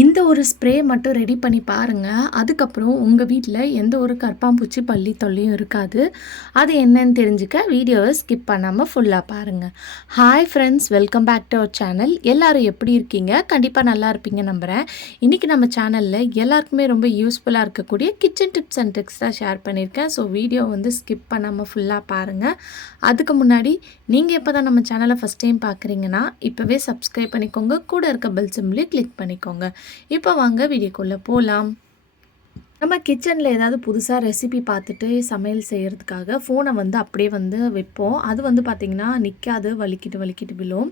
இந்த ஒரு ஸ்ப்ரே மட்டும் ரெடி பண்ணி பாருங்க. அதுக்கப்புறம் உங்க வீட்ல எந்த ஒரு கரப்பான்பூச்சி, பல்லி தொல்லையும் இருக்காது. அது என்னன்னு தெரிஞ்சுக்க வீடியோவ ஸ்கிப் பண்ணாம ஃபுல்லா பாருங்க. Hi friends, welcome back to our channel. எல்லாரும் எப்படி இருக்கீங்க? கண்டிப்பா நல்லா இருப்பீங்க நம்புறேன். இன்னைக்கு நம்ம சேனல்ல எல்லாருக்குமே ரொம்ப யூஸ்ஃபுல்லா இருக்கக்கூடிய கிச்சன் டிப்ஸ் அண்ட் ட்ரிக்ஸ் தான் ஷேர் பண்ணியிருக்கேன். ஸோ வீடியோ வந்து ஸ்கிப் பண்ணாம ஃபுல்லா பாருங்க. அதுக்கு முன்னாடி நீங்க இப்பதான் நம்ம சேனலை ஃபர்ஸ்ட் டைம் பார்க்குறீங்கன்னா, இப்பவே சப்ஸ்கிரைப் பண்ணிக்கோங்க. கூட இருக்க பெல் சிம்பலையும் கிளிக் பண்ணிக்கோங்க. இப்போ வாங்க வீடியோக்குள்ள போலாம். நம்ம கிச்சனில் ஏதாவது புதுசாக ரெசிபி பார்த்துட்டு சமையல் செய்கிறதுக்காக ஃபோனை வந்து அப்படியே வந்து வைப்போம். அது வந்து பார்த்திங்கன்னா நிற்காது, வலிக்கிட்டு வலிக்கிட்டு விழும்.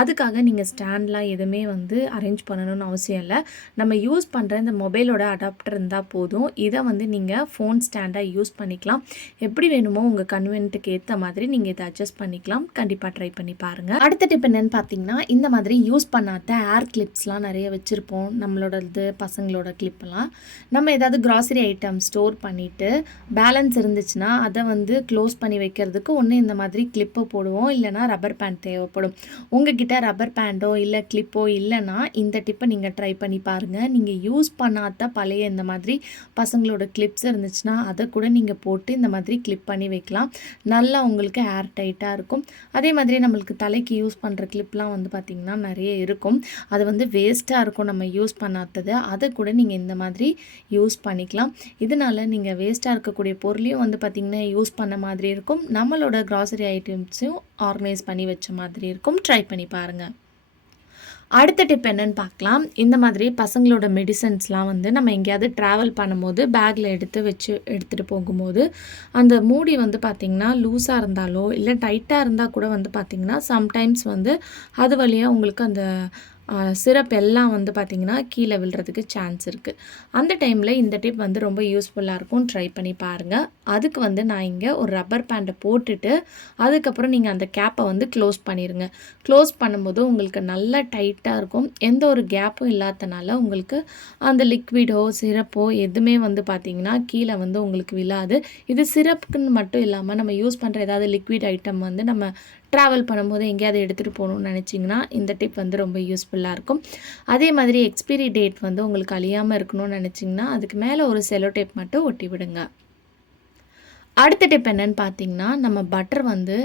அதுக்காக நீங்கள் ஸ்டாண்ட்லாம் எதுவுமே வந்து அரேஞ்ச் பண்ணணும்னு அவசியம் இல்லை. நம்ம யூஸ் பண்ணுற இந்த மொபைலோட அடாப்டர் இருந்தால் போதும். இதை வந்து நீங்கள் ஃபோன் ஸ்டாண்டாக யூஸ் பண்ணிக்கலாம். எப்படி வேணுமோ உங்கள் கன்வீனியன்ட்டுக்கு ஏற்ற மாதிரி நீங்கள் இதை அட்ஜஸ்ட் பண்ணிக்கலாம். கண்டிப்பாக ட்ரை பண்ணி பாருங்கள். அடுத்த டிப் என்னென்னு பார்த்தீங்கன்னா, இந்த மாதிரி யூஸ் பண்ணாத ஏர் கிளிப்ஸ்லாம் நிறைய வச்சுருப்போம். நம்மளோடது பசங்களோட கிளிப்லாம் நம்ம ஏதாவது கிராசரி ஐட்டம் ஸ்டோர் பண்ணிவிட்டு பேலன்ஸ் இருந்துச்சுன்னா அதை வந்து க்ளோஸ் பண்ணி வைக்கிறதுக்கு ஒன்று இந்த மாதிரி கிளிப்பை போடுவோம், இல்லைனா ரப்பர் பேண்ட் தேவைப்படும். உங்ககிட்ட ரப்பர் பேண்டோ இல்லை கிளிப்போ இல்லைன்னா இந்த டிப்பை நீங்கள் ட்ரை பண்ணி பாருங்கள். நீங்கள் யூஸ் பண்ணாத பழைய இந்த மாதிரி பசங்களோட கிளிப்ஸ் இருந்துச்சுன்னா அதை கூட நீங்கள் போட்டு இந்த மாதிரி கிளிப் பண்ணி வைக்கலாம். நல்லா உங்களுக்கு ஏர் டைட்டாக இருக்கும். அதே மாதிரி நம்மளுக்கு தலைக்கு யூஸ் பண்ணுற கிளிப்லாம் வந்து பார்த்திங்கன்னா நிறைய இருக்கும். அது வந்து வேஸ்ட்டாக இருக்கும் நம்ம யூஸ் பண்ணாதது. அதை கூட நீங்கள் இந்த மாதிரி யூஸ் பண்ணிக்கலாம். இதனால் நீங்கள் வேஸ்ட்டாக இருக்கக்கூடிய பொருளையும் வந்து பார்த்திங்கன்னா யூஸ் பண்ண மாதிரி இருக்கும். நம்மளோட கிராசரி ஐட்டம்ஸையும் ஆர்கனைஸ் பண்ணி வச்ச மாதிரி இருக்கும். ட்ரை பண்ணி பாருங்கள். அடுத்த டிப் என்னன்னு பார்க்கலாம். இந்த மாதிரி பசங்களோட மெடிசன்ஸ்லாம் வந்து நம்ம எங்கேயாவது ட்ராவல் பண்ணும்போது பேக்கில் எடுத்துகிட்டு போகும்போது அந்த மூடி வந்து பார்த்திங்கன்னா லூஸாக இருந்தாலோ இல்லை டைட்டாக இருந்தால் கூட வந்து பார்த்திங்கன்னா சம்டைம்ஸ் வந்து அது வழியாக உங்களுக்கு அந்த சிரப் எல்லாம் வந்து பார்த்திங்கன்னா கீழே விழுறதுக்கு சான்ஸ் இருக்குது. அந்த டைமில் இந்த டிப் வந்து ரொம்ப யூஸ்ஃபுல்லாக இருக்கும். ட்ரை பண்ணி பாருங்கள். அதுக்கு வந்து நான் இங்கே ஒரு ரப்பர் பேண்டை போட்டுட்டு அதுக்கப்புறம் நீங்கள் அந்த கேப்பை வந்து க்ளோஸ் பண்ணிடுங்க. க்ளோஸ் பண்ணும்போது உங்களுக்கு நல்லா டைட்டாக இருக்கும். எந்த ஒரு கேப்பும் இல்லாதனால உங்களுக்கு அந்த லிக்விடோ சிரப்போ எதுவுமே வந்து பார்த்திங்கன்னா கீழே வந்து உங்களுக்கு விழாது. இது சிரப்புக்குன்னு மட்டும் இல்லாமல் நம்ம யூஸ் பண்ணுற ஏதாவது லிக்விட் ஐட்டம் வந்து நம்ம ட்ராவல் பண்ணும்போது எங்கேயாவது எடுத்துகிட்டு போகணுன்னு நினச்சிங்கன்னா இந்த டிப் வந்து ரொம்ப யூஸ்ஃபுல்லாக இருக்கும். அதே மாதிரி எக்ஸ்பைரி டேட் வந்து உங்களுக்கு அழியாமல் இருக்கணும்னு நினச்சிங்கன்னா அதுக்கு மேலே ஒரு செலோ டேப் மட்டும் ஒட்டி விடுங்க. அடுத்த டிப் என்னன்னு பார்த்தீங்கன்னா, நம்ம பட்டர் வந்து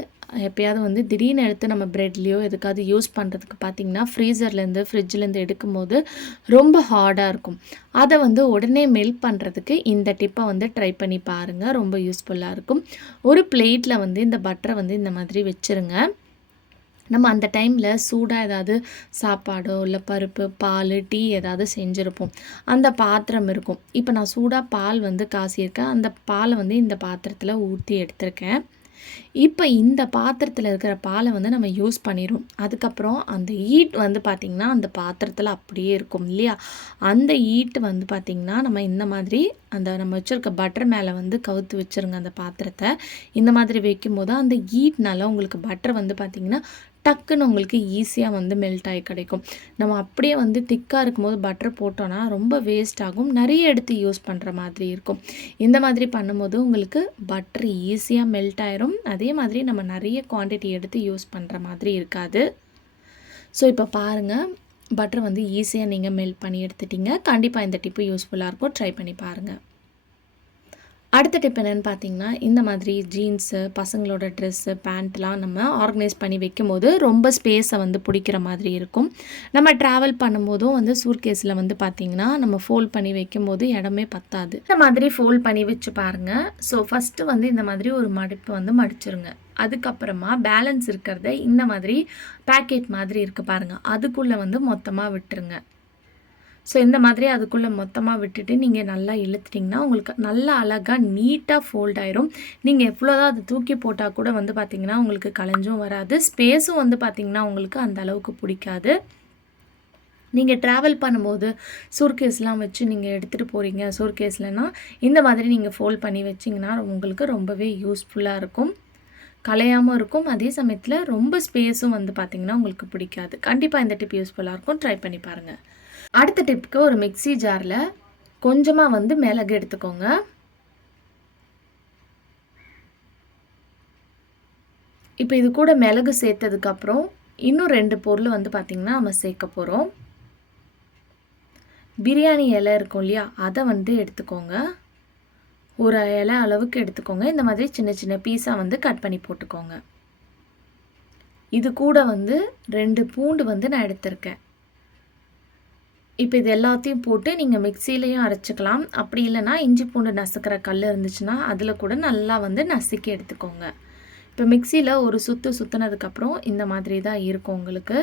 எப்பயாவது வந்து திடீர்னு எடுத்து நம்ம ப்ரெட்லேயோ எதுக்காவது யூஸ் பண்ணுறதுக்கு பார்த்தீங்கன்னா ஃப்ரீசர்லேருந்து ஃப்ரிட்ஜ்லேருந்து எடுக்கும்போது ரொம்ப ஹார்டாக இருக்கும். அதை வந்து உடனே மெல்ட் பண்ணுறதுக்கு இந்த டிப்பை வந்து ட்ரை பண்ணி பாருங்கள். ரொம்ப யூஸ்ஃபுல்லாக இருக்கும். ஒரு பிளேட்டில் வந்து இந்த பட்டரை வந்து இந்த மாதிரி வச்சுருங்க. நம்ம அந்த டைமில் சூடாக ஏதாவது சாப்பாடோ இல்லை பருப்பு, பால், டீ ஏதாவது செஞ்சுருப்போம். அந்த பாத்திரம் இருக்கும். இப்போ நான் சூடாக பால் வந்து காசியிருக்கேன். அந்த பாலை வந்து இந்த பாத்திரத்தில் ஊற்றி எடுத்திருக்கேன். இப்போ இந்த பாத்திரத்தில் இருக்கிற பாலை வந்து நம்ம யூஸ் பண்ணிடுவோம். அதுக்கப்புறம் அந்த ஈட் வந்து பார்த்திங்கன்னா அந்த பாத்திரத்தில் அப்படியே இருக்கும் இல்லையா? அந்த ஈட் வந்து பார்த்திங்கன்னா நம்ம இந்த மாதிரி அந்த நம்ம வச்சுருக்க பட்டர் மேலே வந்து கவுத்து வச்சுருங்க. அந்த பாத்திரத்தை இந்த மாதிரி வைக்கும்போது அந்த ஈட்னால உங்களுக்கு பட்டர் வந்து பார்த்திங்கன்னா டக்குன்னு உங்களுக்கு ஈஸியாக வந்து மெல்ட் ஆகி கிடைக்கும். நம்ம அப்படியே வந்து திக்காக இருக்கும்போது பட்டர் போட்டோன்னா ரொம்ப வேஸ்ட் ஆகும். நிறைய எடுத்து யூஸ் பண்ணுற மாதிரி இருக்கும். இந்த மாதிரி பண்ணும்போது உங்களுக்கு பட்டர் ஈஸியாக மெல்ட் ஆயிரும். அதே மாதிரி நம்ம நிறைய குவான்டிட்டி எடுத்து யூஸ் பண்ணுற மாதிரி இருக்காது. ஸோ இப்போ பாருங்கள், பட்டர் வந்து ஈஸியாக நீங்கள் மெல்ட் பண்ணி எடுத்துட்டீங்க. கண்டிப்பாக இந்த டிப்பு யூஸ்ஃபுல்லாக இருக்கும். ட்ரை பண்ணி பாருங்கள். அடுத்த டிப் என்னென்னு பார்த்தீங்கன்னா, இந்த மாதிரி ஜீன்ஸு, பசங்களோட ட்ரெஸ்ஸு, பேண்ட்லாம் நம்ம ஆர்கனைஸ் பண்ணி வைக்கும்போது ரொம்ப ஸ்பேஸை வந்து பிடிக்கிற மாதிரி இருக்கும். நம்ம ட்ராவல் பண்ணும்போதும் வந்து சூட்கேஸில் வந்து பார்த்திங்கன்னா நம்ம ஃபோல்ட் பண்ணி வைக்கும்போது இடமே பத்தாது. இந்த மாதிரி ஃபோல்ட் பண்ணி வச்சு பாருங்கள். ஸோ ஃபஸ்ட்டு வந்து இந்த மாதிரி ஒரு மடிப்பு வந்து மடிச்சிருங்க. அதுக்கப்புறமா பேலன்ஸ் இருக்கிறத இந்த மாதிரி பேக்கெட் மாதிரி இருக்குது பாருங்கள், அதுக்குள்ளே வந்து மொத்தமாக விட்டுருங்க. ஸோ இந்த மாதிரி அதுக்குள்ளே மொத்தமாக விட்டுட்டு நீங்கள் நல்லா இழுத்துட்டிங்கன்னா உங்களுக்கு நல்லா அழகாக நீட்டாக ஃபோல்ட் ஆயிரும். நீங்கள் எவ்வளோதான் அதை தூக்கி போட்டால் கூட வந்து பார்த்திங்கன்னா உங்களுக்கு கலைஞ்சும் வராது. ஸ்பேஸும் வந்து பார்த்திங்கன்னா உங்களுக்கு அந்த அளவுக்கு பிடிக்காது. நீங்கள் ட்ராவல் பண்ணும்போது சூட்கேஸ்லாம் வச்சு நீங்கள் எடுத்துகிட்டு போகிறீங்க, சூட்கேஸ்லனா இந்த மாதிரி நீங்கள் ஃபோல்ட் பண்ணி வச்சிங்கன்னா உங்களுக்கு ரொம்பவே யூஸ்ஃபுல்லாக இருக்கும். கலையாமல் இருக்கும். அதே சமயத்தில் ரொம்ப ஸ்பேஸும் வந்து பார்த்திங்கன்னா உங்களுக்கு பிடிக்காது. கண்டிப்பாக இந்த டிப் யூஸ்ஃபுல்லாக இருக்கும். ட்ரை பண்ணி பாருங்கள். அடுத்த டிப்புக்கு ஒரு மிக்ஸி ஜாரில் கொஞ்சமாக வந்து மிளகு எடுத்துக்கோங்க. இப்போ இது கூட மிளகு சேர்த்ததுக்கப்புறம் இன்னும் 2 பொருள் வந்து பார்த்திங்கன்னா நம்ம சேர்க்க போகிறோம். பிரியாணி இலை இருக்கும் இல்லையா, அதை வந்து எடுத்துக்கோங்க. ஒரு இலை அளவுக்கு எடுத்துக்கோங்க. இந்த மாதிரி சின்ன சின்ன பீஸாக வந்து கட் பண்ணி போட்டுக்கோங்க. இது கூட வந்து 2 பூண்டு வந்து நான் எடுத்திருக்கேன். இப்போ இது எல்லாத்தையும் போட்டு நீங்கள் மிக்சிலையும் அரைச்சிக்கலாம். அப்படி இல்லைன்னா இஞ்சி பூண்டு நசுக்கிற கல் இருந்துச்சுன்னா அதில் கூட நல்லா வந்து நசுக்கி எடுத்துக்கோங்க. இப்போ மிக்சியில் ஒரு சுற்றுனதுக்கப்புறம் இந்த மாதிரி தான் இருக்கும் உங்களுக்கு.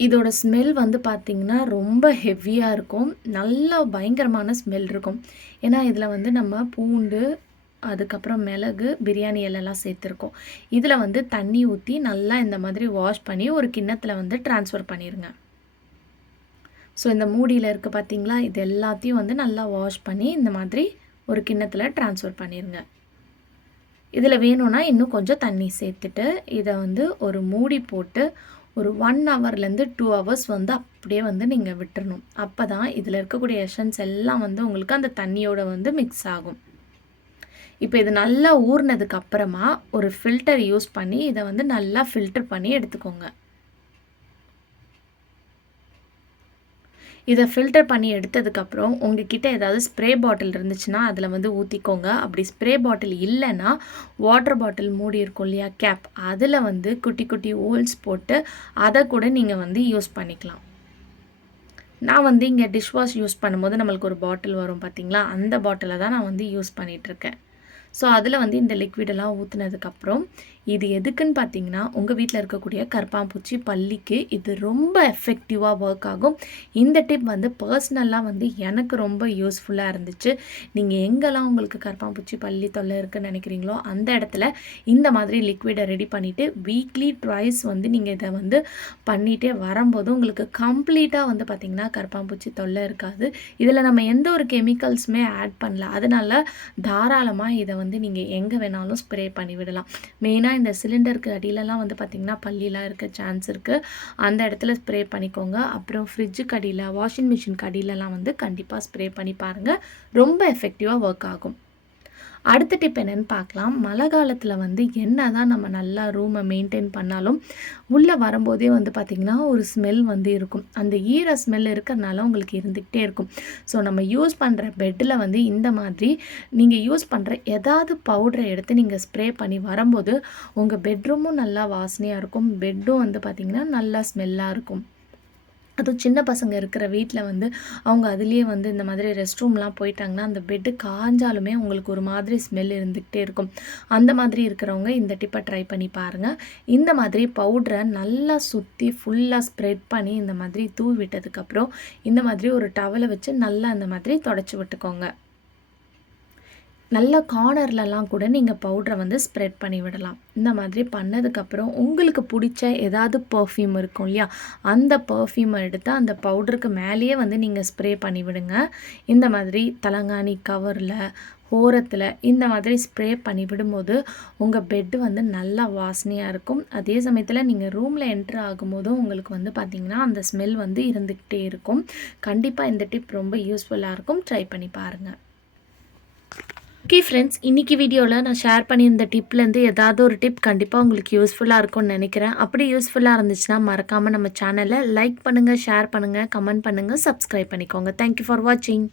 இதோட ஸ்மெல் வந்து பார்த்திங்கன்னா ரொம்ப ஹெவியாக இருக்கும். நல்லா பயங்கரமான ஸ்மெல் இருக்கும். ஏன்னா இதில் வந்து நம்ம பூண்டு, அதுக்கப்புறம் மிளகு, பிரியாணி இலைலாம் சேர்த்துருக்கோம். இதில் வந்து தண்ணி ஊற்றி நல்லா இந்த மாதிரி வாஷ் பண்ணி ஒரு கிண்ணத்தில் வந்து ட்ரான்ஸ்ஃபர் பண்ணிடுங்க. ஸோ இந்த மூடியில் இருக்குது பார்த்தீங்களா, இது எல்லாத்தையும் வந்து நல்லா வாஷ் பண்ணி இந்த மாதிரி ஒரு கிண்ணத்தில் ட்ரான்ஸ்ஃபர் பண்ணிடுங்க. இதில் வேணும்னா இன்னும் கொஞ்சம் தண்ணி சேர்த்துட்டு இதை வந்து ஒரு மூடி போட்டு ஒரு 1 ஹவர்லேருந்து 2 ஹவர்ஸ் வந்து அப்படியே வந்து நீங்கள் விட்டுறணும். அப்போ தான் இதில் இருக்கக்கூடிய எசன்ஸ் எல்லாம் வந்து உங்களுக்கு அந்த தண்ணியோட வந்து மிக்ஸ் ஆகும். இப்போ இது நல்லா ஊறினதுக்கு அப்புறமா ஒரு ஃபில்டர் யூஸ் பண்ணி இதை வந்து நல்லா ஃபில்டர் பண்ணி எடுத்துக்கோங்க. இதை ஃபில்டர் பண்ணி எடுத்ததுக்கப்புறம் உங்ககிட்ட ஏதாவது ஸ்ப்ரே பாட்டில் இருந்துச்சுன்னா அதில் வந்து ஊற்றிக்கோங்க. அப்படி ஸ்ப்ரே பாட்டில் இல்லைன்னா வாட்டர் பாட்டில் மூடி இருக்கும் இல்லையா, கேப், அதில் வந்து குட்டி குட்டி ஹோல்ஸ் போட்டு அதை கூட நீங்கள் வந்து யூஸ் பண்ணிக்கலாம். நான் வந்து இங்கே டிஷ்வாஷ் யூஸ் பண்ணும்போது நம்மளுக்கு ஒரு பாட்டில் வரும் பார்த்தீங்களா, அந்த பாட்டிலை தான் நான் வந்து யூஸ் பண்ணிகிட்ருக்கேன். ஸோ அதில் வந்து இந்த லிக்விடெல்லாம் ஊற்றுனதுக்கப்புறம் இது எதுக்குன்னு பார்த்தீங்கன்னா, உங்கள் வீட்டில் இருக்கக்கூடிய கரப்பான்பூச்சி, பல்லிக்கு இது ரொம்ப எஃபெக்டிவாக ஒர்க் ஆகும். இந்த டிப் வந்து பர்சனலாக வந்து எனக்கு ரொம்ப யூஸ்ஃபுல்லாக இருந்துச்சு. நீங்கள் எங்கெல்லாம் உங்களுக்கு கரப்பான்பூச்சி, பல்லி தொல்லை இருக்குதுன்னு நினைக்கிறீங்களோ அந்த இடத்துல இந்த மாதிரி லிக்விடை ரெடி பண்ணிவிட்டு வீக்லி ட்வைஸ் வந்து நீங்கள் இதை வந்து பண்ணிகிட்டே வரும்போது உங்களுக்கு கம்ப்ளீட்டாக வந்து பார்த்திங்கன்னா கரப்பான்பூச்சி தொல்லை இருக்காது. இதில் நம்ம எந்த ஒரு கெமிக்கல்ஸுமே ஆட் பண்ணல. அதனால் தாராளமாக இதை வந்து நீங்கள் எங்கே வேணாலும் ஸ்ப்ரே பண்ணி விடலாம். மெயினாக இந்த சிலிண்டருக்கு அடியிலலாம் வந்து பார்த்திங்கன்னா பல்லிலாம் இருக்க சான்ஸ் இருக்குது. அந்த இடத்துல ஸ்ப்ரே பண்ணிக்கோங்க. அப்புறம் ஃப்ரிட்ஜுக்கு அடியில், வாஷிங் மிஷினுக்கு அடியிலலாம் வந்து கண்டிப்பாக ஸ்ப்ரே பண்ணி பாருங்கள். ரொம்ப எஃபெக்டிவாக ஒர்க் ஆகும். அடுத்த டிப் என்னென்னு பார்க்கலாம். மழை காலத்தில் வந்து என்ன தான் நம்ம நல்லா ரூமை மெயின்டைன் பண்ணாலும் உள்ளே வரும்போதே வந்து பார்த்திங்கன்னா ஒரு ஸ்மெல் வந்து இருக்கும். அந்த ஈர ஸ்மெல் இருக்கிறதுனால உங்களுக்கு இருந்துக்கிட்டே இருக்கும். ஸோ நம்ம யூஸ் பண்ணுற பெட்டில் வந்து இந்த மாதிரி நீங்கள் யூஸ் பண்ணுற ஏதாவது பவுடரை எடுத்து நீங்கள் ஸ்ப்ரே பண்ணி வரும்போது உங்கள் பெட்ரூமும் நல்லா வாசனையாக இருக்கும். பெட்டும் வந்து பார்த்திங்கன்னா நல்லா ஸ்மெல்லாக இருக்கும். அதுவும் சின்ன பசங்க இருக்கிற வீட்டில் வந்து அவங்க அதுலேயே வந்து இந்த மாதிரி ரெஸ்ட் ரூம்லாம் போயிட்டாங்கன்னா அந்த பெட்டு காஞ்சாலுமே உங்களுக்கு ஒரு மாதிரி ஸ்மெல் இருந்துக்கிட்டே இருக்கும். அந்த மாதிரி இருக்கிறவங்க இந்த டிப்பை ட்ரை பண்ணி பாருங்கள். இந்த மாதிரி பவுடரை நல்லா சுற்றி ஃபுல்லாக ஸ்ப்ரெட் பண்ணி இந்த மாதிரி தூவி விட்டதுக்கப்புறம் இந்த மாதிரி ஒரு டவலை வச்சு நல்லா இந்த மாதிரி தொடச்சி விட்டுக்கோங்க. நல்ல கார்னர்லலாம் கூட நீங்கள் பவுடரை வந்து ஸ்ப்ரெட் பண்ணி விடலாம். இந்த மாதிரி பண்ணதுக்கப்புறம் உங்களுக்கு பிடிச்ச ஏதாவது பர்ஃப்யூம் இருக்கும் இல்லையா, அந்த பர்ஃப்யூமை எடுத்து அந்த பவுடருக்கு மேலேயே வந்து நீங்கள் ஸ்ப்ரே பண்ணி விடுங்க. இந்த மாதிரி தலங்காணி கவரில், ஓரத்தில் இந்த மாதிரி ஸ்ப்ரே பண்ணி விடும்போது உங்கள் பெட்டு வந்து நல்லா வாசனையாக இருக்கும். அதே சமயத்தில் நீங்கள் ரூமில் என்ட்ரு ஆகும்போதும் உங்களுக்கு வந்து பார்த்திங்கன்னா அந்த ஸ்மெல் வந்து இருந்துக்கிட்டே இருக்கும். கண்டிப்பாக இந்த டிப் ரொம்ப யூஸ்ஃபுல்லாக இருக்கும். ட்ரை பண்ணி பாருங்கள். ஓகே ஃப்ரெண்ட்ஸ், இன்றைக்கி வீடியோவில் நான் ஷேர் பண்ணியிருந்த டிப்லேருந்து ஏதாவது ஒரு டிப் கண்டிப்பாக உங்களுக்கு யூஸ்ஃபுல்லாக இருக்கும்னு நினைக்கிறேன். அப்படி யூஸ்ஃபுல்லாக இருந்துச்சுன்னா மறக்காமல் நம்ம சேனலை லைக் பண்ணுங்கள், ஷேர் பண்ணுங்கள், கமெண்ட் பண்ணுங்கள், சப்ஸ்கிரைப் பண்ணிக்கோங்க. தேங்க்யூ ஃபார் வாட்சிங்.